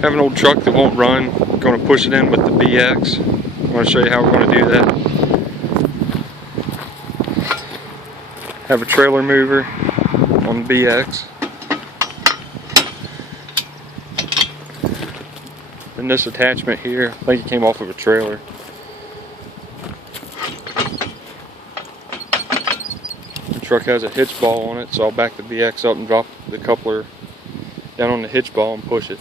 Have an old truck that won't run. I'm going to push it in with the BX. I'm going to show you how we're going to do that. Have a trailer mover on the BX. And this attachment here, I think it came off of a trailer. The truck has a hitch ball on it, so I'll back the BX up and drop the coupler down on the hitch ball and push it.